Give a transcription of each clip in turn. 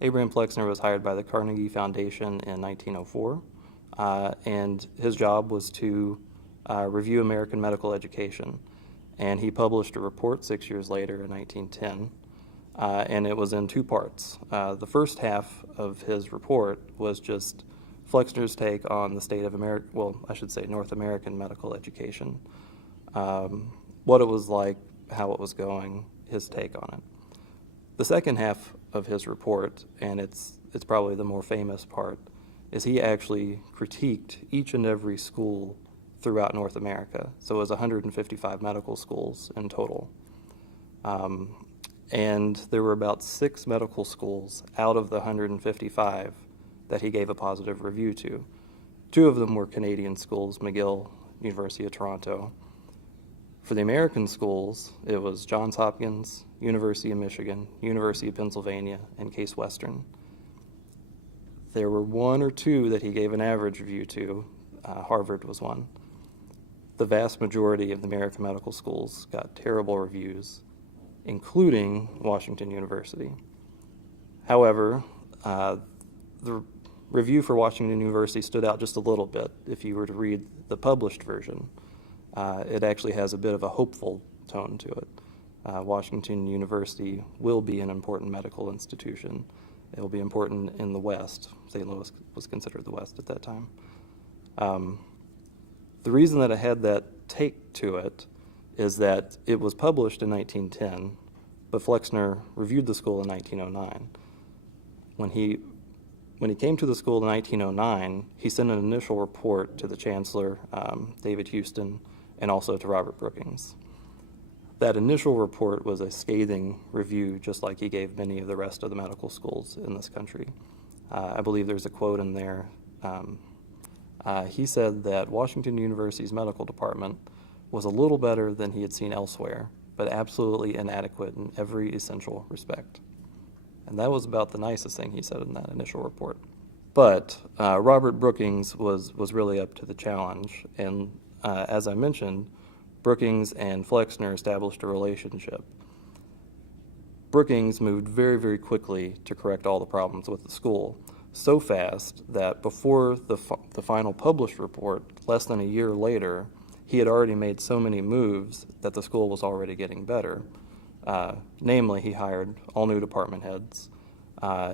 Abraham Flexner was hired by the Carnegie Foundation in 1904, and his job was to review American medical education. And he published a report 6 years later in 1910, and it was in two parts. The first half of his report was just Flexner's take on the state of America, well, I should say North American medical education, what it was like, how it was going, his take on it. The second half of his report, and it's probably the more famous part, is he actually critiqued each and every school throughout North America. So it was 155 medical schools in total. And there were about 6 medical schools out of the 155 that he gave a positive review to. 2 of them were Canadian schools, McGill, University of Toronto. For the American schools, it was Johns Hopkins, University of Michigan, University of Pennsylvania, and Case Western. There were 1 or 2 that he gave an average review to. Harvard was one. The vast majority of the American medical schools got terrible reviews, including Washington University. However, the review for Washington University stood out just a little bit. If you were to read the published version, it actually has a bit of a hopeful tone to it. Washington University will be an important medical institution. It will be important in the West. St. Louis was considered the West at that time. The reason that it had that take to it is that it was published in 1910, but Flexner reviewed the school in 1909. When he came to the school in 1909, he sent an initial report to the chancellor, David Houston, and also to Robert Brookings. That initial report was a scathing review, just like he gave many of the rest of the medical schools in this country. I believe there's a quote in there. He said that Washington University's medical department was a little better than he had seen elsewhere, but absolutely inadequate in every essential respect. And that was about the nicest thing he said in that initial report. But Robert Brookings was really up to the challenge, and as I mentioned, Brookings and Flexner established a relationship. Brookings moved very, very quickly to correct all the problems with the school, so fast that before the final published report, less than a year later, he had already made so many moves that the school was already getting better. Namely, he hired all new department heads.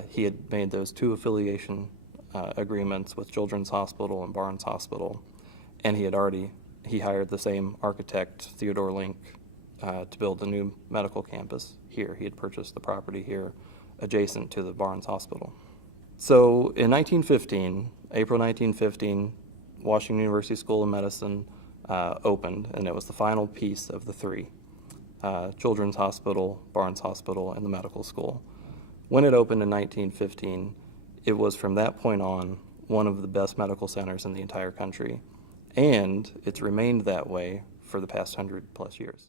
He had made those 2 affiliation agreements with Children's Hospital and Barnes Hospital, and he hired the same architect, Theodore Link, to build the new medical campus here. He had purchased the property here adjacent to the Barnes Hospital. So in 1915, April 1915, Washington University School of Medicine opened, and it was the final piece of the 3, Children's Hospital, Barnes Hospital, and the medical school. When it opened in 1915, it was from that point on one of the best medical centers in the entire country, and it's remained that way for the past 100+ years.